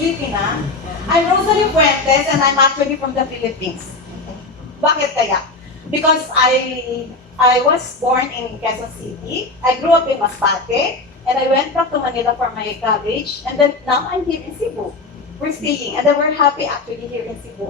sleepy na. I'm Rosalie Fuentes and I'm actually from the Philippines. Bakit kaya? Because I was born in Quezon City. I grew up in Masbate. And I went back to Manila for my college. And then now I'm here in Cebu. We're staying. And then we're happy actually here in Cebu.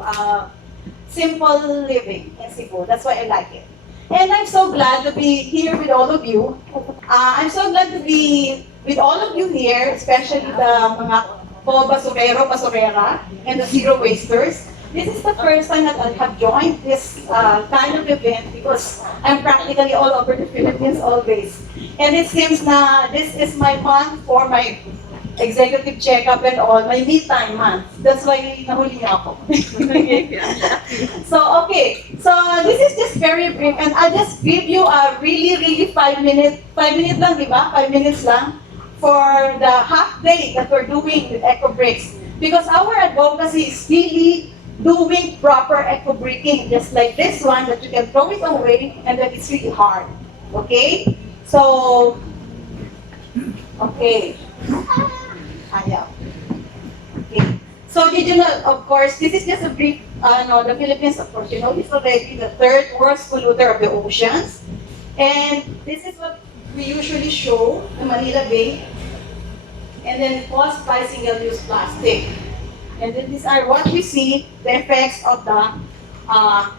Simple living in Cebu. That's why I like it. And I'm so glad to be here with all of you. I'm so glad to be with all of you here, especially the mga basurero, basurera, and the zero wasters. This is the first time that I have joined this kind of event because I'm practically all over the Philippines always. And it seems na this is my month for my executive checkup and all, my me time month. That's why nahuli ako. So, okay. So, this is just very brief and I'll just give you a really 5 minutes lang, di ba? 5 minutes lang for the half day that we're doing with ECOBRICKS. Because our advocacy is really doing proper eco-bricking, just like this one that you can throw it away and then it's really hard. Okay? So, okay. Ayaw. Okay. So, did you know, of course, this is just a brief, the Philippines, of course, you know, this is already the third worst polluter of the oceans. And this is what we usually show, the Manila Bay. And then caused by single-use plastic. And then these are what we see, the effects of the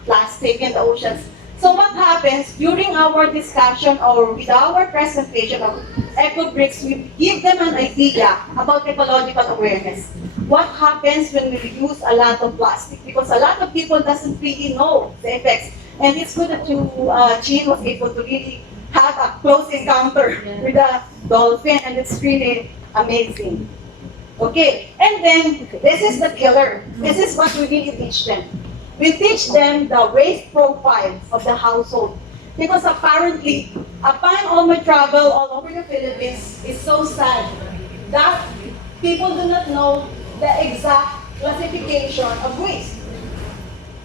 plastic in the oceans. So what happens during our discussion or with our presentation of ECOBRICKS, we give them an idea about ecological awareness. What happens when we use a lot of plastic? Because a lot of people doesn't really know the effects. And it's good that you, Jean was able to really have a close encounter with a dolphin, and it's really amazing. Okay, and then this is the killer. This is what we really teach them. We teach them the waste profile of the household. Because apparently, upon all my travel all over the Philippines, it's so sad that people do not know the exact classification of waste.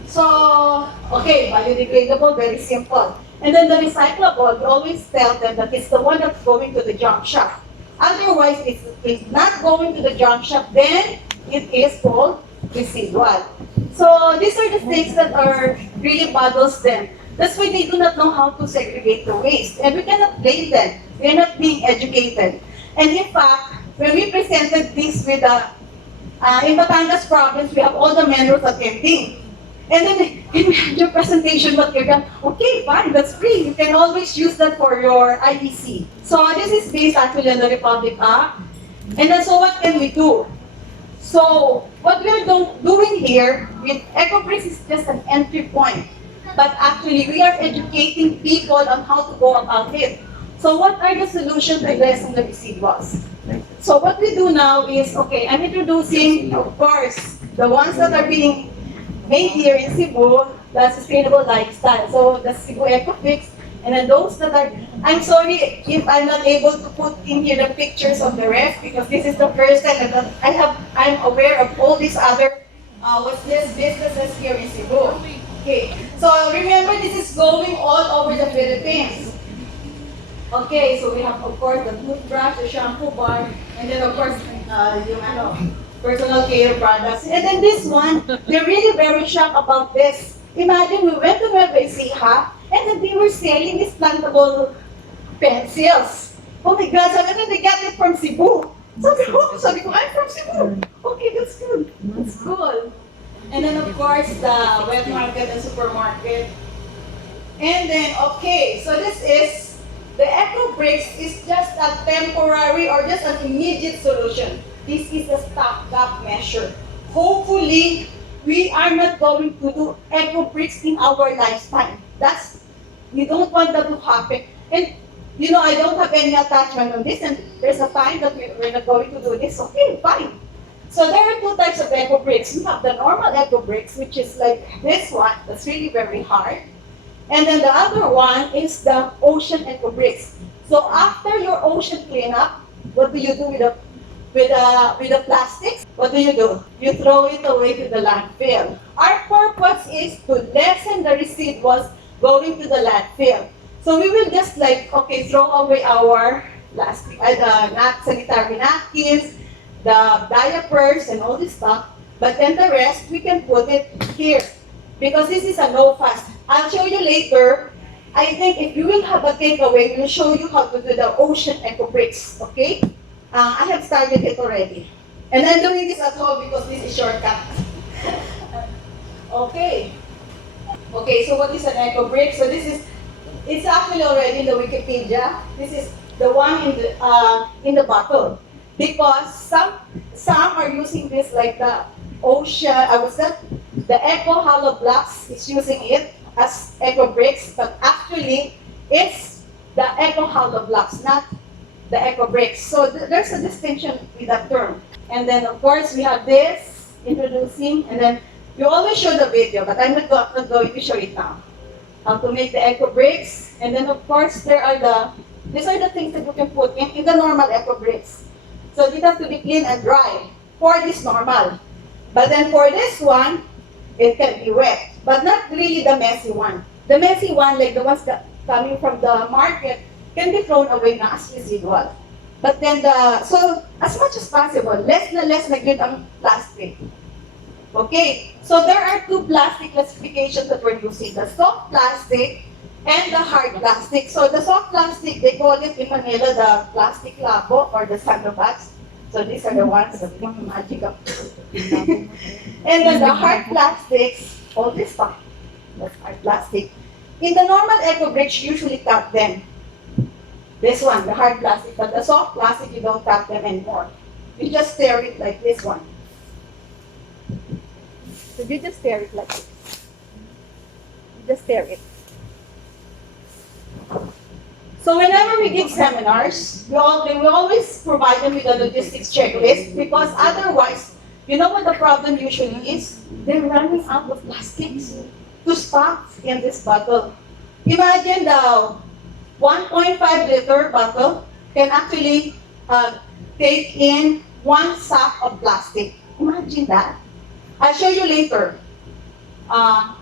So, okay, biodegradable, very simple. And then the recyclable, we always tell them that it's the one that's going to the junk shop. Otherwise, it's not going to the junk shop, then it is called residual. So these are the things that are really bothers them. That's why they do not know how to segregate the waste. And we cannot blame them. They're not being educated. And in fact, when we presented this with in Batangas province, we have all the minerals at empty. And then in your presentation material, okay, fine, that's free. You can always use that for your IEC. So this is based actually on the Republic Act. And then so what can we do? So what we're doing here with ECOBRICKS is just an entry point. But actually, we are educating people on how to go about it. So what are the solutions to addressing the residuals? So what we do now is, okay, I'm introducing, of course, the ones that are being made here in Cebu, the sustainable lifestyle. So the Cebu EcoFix, and then those that are, I'm sorry if I'm not able to put in here the pictures of the rest because this is the first time that I'm aware of all these other, businesses here in Cebu. Okay, so remember this is going all over the Philippines. Okay, so we have of course the toothbrush, the shampoo bar, and then of course yung personal care products. And then this one, they're really very shocked about this. Imagine we went to Nueva Ecija and then they were selling these plantable pencils. Oh my God, sabi ko, they got it from Cebu. Sabi ko, I'm from Cebu. Okay, that's good. That's cool. And then of course, the wet market and supermarket. And then, okay, so this is, the ECOBRICKS is just a temporary or just an immediate solution. This is a stopgap measure. Hopefully, we are not going to do ECOBRICKS in our lifetime. We don't want that to happen. And, you know, I don't have any attachment on this, and there's a time that we're not going to do this. Okay, fine. So there are two types of ECOBRICKS. We have the normal ECOBRICKS, which is like this one, that's really very hard. And then the other one is the ocean ECOBRICKS. So after your ocean cleanup, what do you do with the plastics? What do? You throw it away to the landfill. Our purpose is to lessen the residuals going to the landfill. So we will just like, okay, throw away our plastic, sanitary napkins, the diapers and all this stuff, but then the rest, we can put it here. Because this is a no-fast. I'll show you later. I think if you will have a takeaway, we'll show you how to do the ocean ECOBRICKS, okay? I have started it already. And I'm doing this at home because this is shortcut. Okay. Okay, so what is an ECOBRICK? So this is, it's actually already in the Wikipedia. This is the one in the bottle. Because some are using this like the ocean, what's that? The Eco Hollow Blocks is using it as ECOBRICKS, but actually it's the Eco Hollow Blocks, not the ECOBRICKS. So there's a distinction with that term. And then of course we have this introducing, and then you always show the video, but I'm not going to show it now. How to make the ECOBRICKS, and then of course these are the things that you can put in the normal ECOBRICKS. So it has to be clean and dry for this normal. But then for this one, it can be wet, but not really the messy one. The messy one, like the ones that coming from the market, can be thrown away na as residual. But then so as much as possible, less na good ang plastic. Okay, so there are two plastic classifications that we're using, the soft plastic and the hard plastic. So the soft plastic, they call it in Manila the plastic labo or the sandbags. So these are the ones that become magical. And then the hard plastics, all this stuff, that's hard plastic. In the normal ECOBRICKS, you usually tap them. This one, the hard plastic, but the soft plastic, you don't tap them anymore. You just stir it like this one. So you just stir it like this. You just stir it. So whenever we give seminars, we always provide them with a logistics checklist, because otherwise, you know what the problem usually is? They're running out of plastics to stock in this bottle. Imagine the 1.5 liter bottle can actually take in 1 sack of plastic. Imagine that. I'll show you later.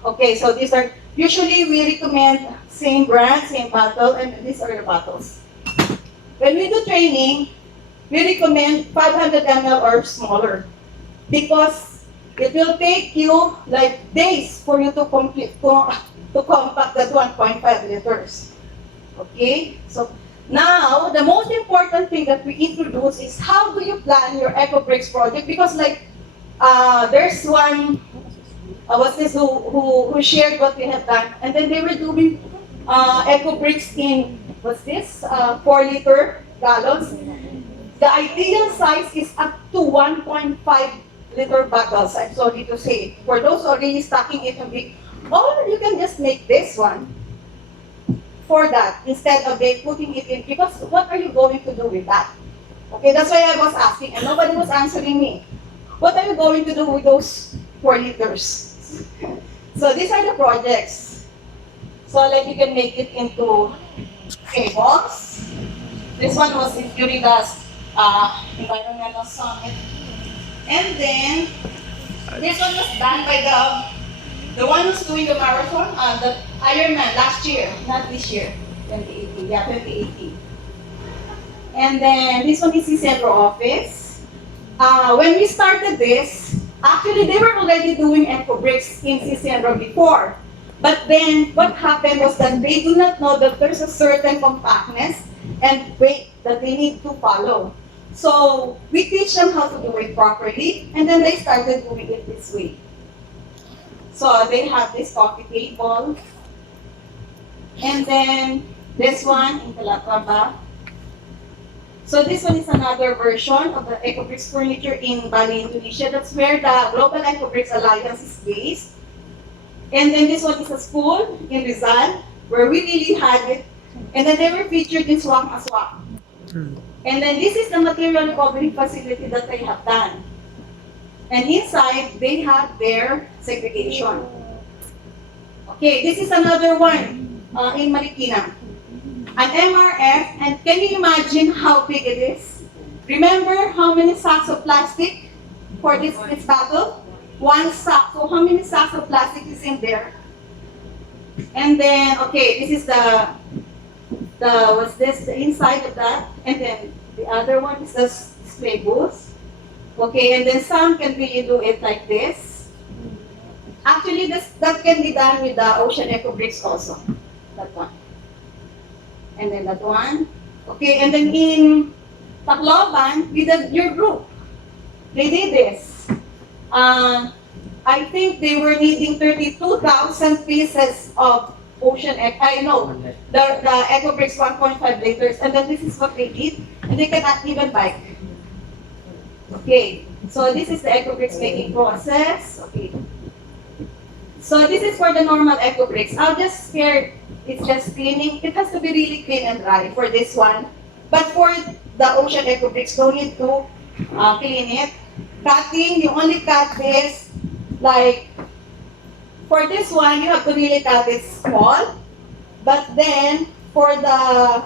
Okay, so these are, usually we recommend same brand, same bottle, and these are the bottles. When we do training, we recommend 500 ml or smaller, because it will take you like days for you to compact that 1.5 liters. Okay, so now the most important thing that we introduce is how do you plan your ECOBRICKS project, because like there's one what's this who shared what we have done, and then they were doing ECOBRICKS in what's this 4-liter gallons. The ideal size is up to 1.5-liter bottles. I'm sorry to say, for those already stocking it a bit, or you can just make this one for that instead of putting it in, because what are you going to do with that? Okay, that's why I was asking and nobody was answering me. What are you going to do with those 4 liters? So these are the projects. So like you can make it into cables. This one was in Florida's environmental summit. And then this one was done by the one who's doing the marathon, the Ironman last year, not this year, 2018. Yeah, 2018. And then this one is the central office. When we started this, actually they were already doing ECOBRICKS in Cicero before. But then what happened was that they do not know that there's a certain compactness and weight that they need to follow. So we teach them how to do it properly, and then they started doing it this way. So they have this coffee table, and then this one in Calatrava. So this one is another version of the ECOBRICKS furniture in Bali, Indonesia. That's where the Global ECOBRICKS Alliance is based. And then this one is a school in Rizal, where we really had it. And then they were featured in Swak Aswak. And then this is the material recovery facility that they have done. And inside, they have their segregation. Okay, this is another one in Marikina. An MRF, and can you imagine how big it is? Remember how many sacks of plastic for this bottle? 1 sack. So how many sacks of plastic is in there? And then, okay, this is the what's this? The inside of that. And then the other one is the display booth. Okay, and then some can really do it like this. Actually, that can be done with the ocean ECOBRICKS also. That one. And then that one. Okay, and then in Tacloban, with your group, they did this. I think they were needing 32,000 pieces of ocean egg. I know the ECOBRICKS 1.5 liters, and then this is what they did, and they cannot even bike. Okay, so this is the ECOBRICKS making process. Okay, so this is for the normal ECOBRICKS. I'll just share. It's just cleaning. It has to be really clean and dry for this one. But for the ocean ECOBRICKS, don't need to clean it. Cutting, you only cut this like, for this one, you have to really cut it small. But then, for the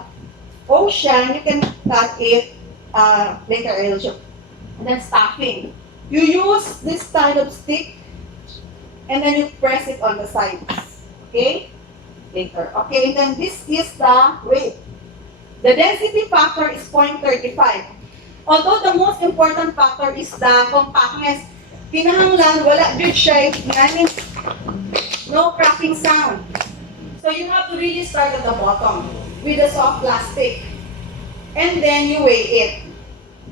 ocean, you can cut it later. I'll show. And then stuffing. You use this kind of stick, and then you press it on the sides. Okay? Later. Okay, and then this is the weight. The density factor is 0.35. Although the most important factor is the compactness. Kinahanglan, wala good shape, no cracking sound. So you have to really start at the bottom with a soft plastic. And then you weigh it.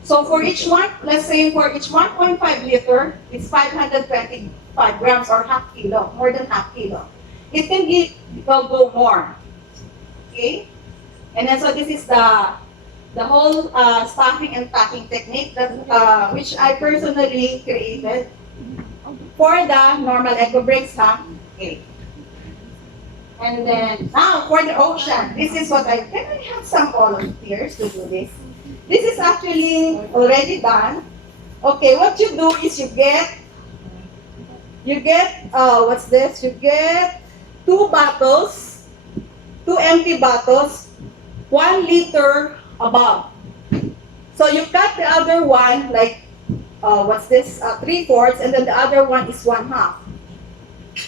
So for each one, let's say for each 1.5 liter, it's 525 grams or half kilo, more than half kilo. It can go more. Okay? And then so this is the whole stuffing and packing technique that which I personally created for the normal ECOBRICKS, huh? Okay. And then now for the ocean, this is what can I have some volunteers to do this? This is actually already done. Okay, what you do is you get what's this? You get two bottles, two empty bottles, 1 liter above. So you cut the other one like what's this? 3/4, and then the other one is 1/2.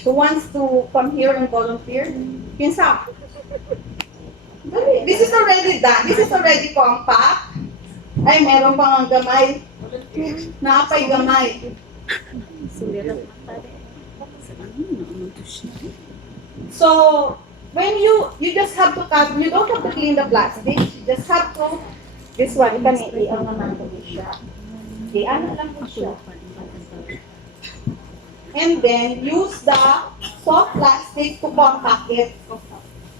Who wants to come here and volunteer? Pinsa. This is already done. This is already compact. Ay, meron pang gamay. Napay gamay. So, when you just have to cut, you don't have to clean the plastic. You just have to, this one, kami, i-ano naman ko siya. I-ano lang ko siya. And then, use the soft plastic to compact it.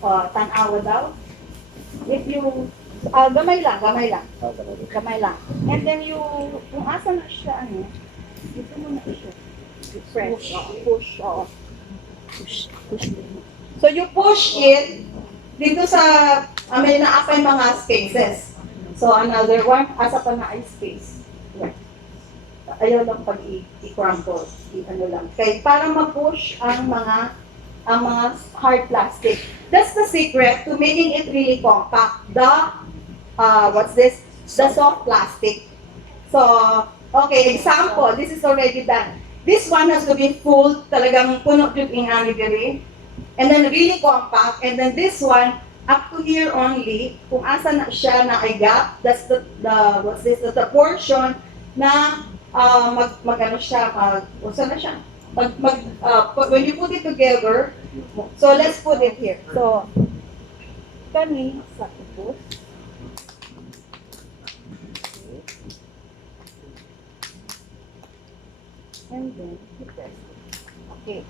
Tanawa daw. If you, gamay lang. And then kung asa na siya, dito mo na siya. Push. So you push it dito sa, may naapay mga spaces. So another one, asa pa na ay space. Yeah. Ayaw lang pag i-crumple, i-ano lang. Kaya para ma-push ang mga hard plastic. That's the secret to making it really compact. The, what's this? The soft plastic. So, okay, example, this is already done. This one has to be full, talagang puno yung ingani diri. And then really compact. And then this one, up to here only, kung asa na siya na ay gap, that's the what's this? The portion na mag-ano siya, saan na siya? When you put it together, so let's put it here. So, kani sa ipos. And then, okay.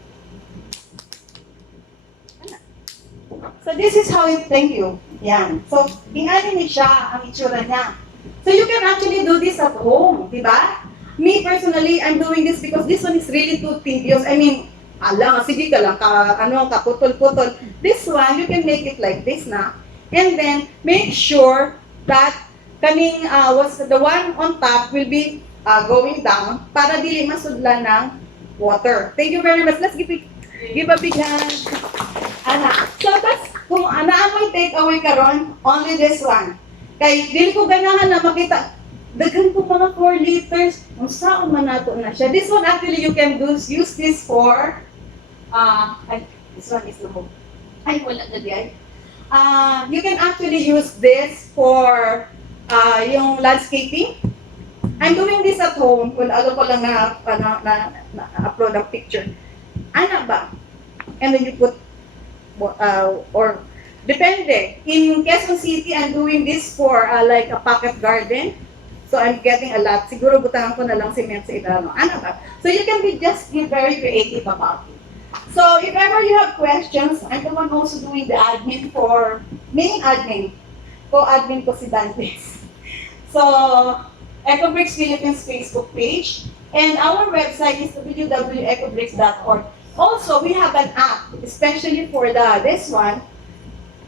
So this is how it, thank you. Yan. So, ingani niya siya, ang itsura niya. So you can actually do this at home, di ba? Me personally, I'm doing this because this one is really too tedious. I mean, sige ka lang, kaputol-putol. This one, you can make it like this na. And then, make sure that the one on top will be going down para dili masudlan ng water. Thank you very much. Let's give a big hand. So that's, kung amoy take away karon, only this one. Kay dili ko ganahan na makita, dagan po mga 4 liters, kung saan man nato na siya. This one actually you can use this for, this one is lubog. Ay, wala na di ay. You can actually use this for yung landscaping. I'm doing this at home, kung ano ko lang upload a picture. Ano ba? And then you put, or, depende. In Quezon City, I'm doing this for like a pocket garden. So I'm getting a lot. Siguro butangan ko na lang cement sa ibabaw. Ano ba? So you can be very creative about it. So if ever you have questions, I'm the one also doing the admin for, main admin. Co-admin ko si Dantes. So, ECOBRICKS Philippines Facebook page. And our website is www.ecobricks.org. Also, we have an app, especially for this one.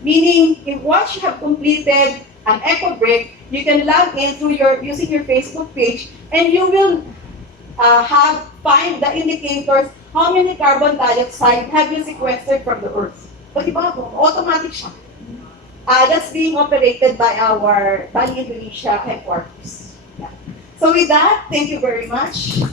Meaning, if once you have completed an ECOBRICK, you can log in through using your Facebook page, and you will find the indicators how many carbon dioxide have you sequestered from the earth. So, diba, automatic siya. That's being operated by our Bali Indonesia headquarters. Yeah. So with that, thank you very much.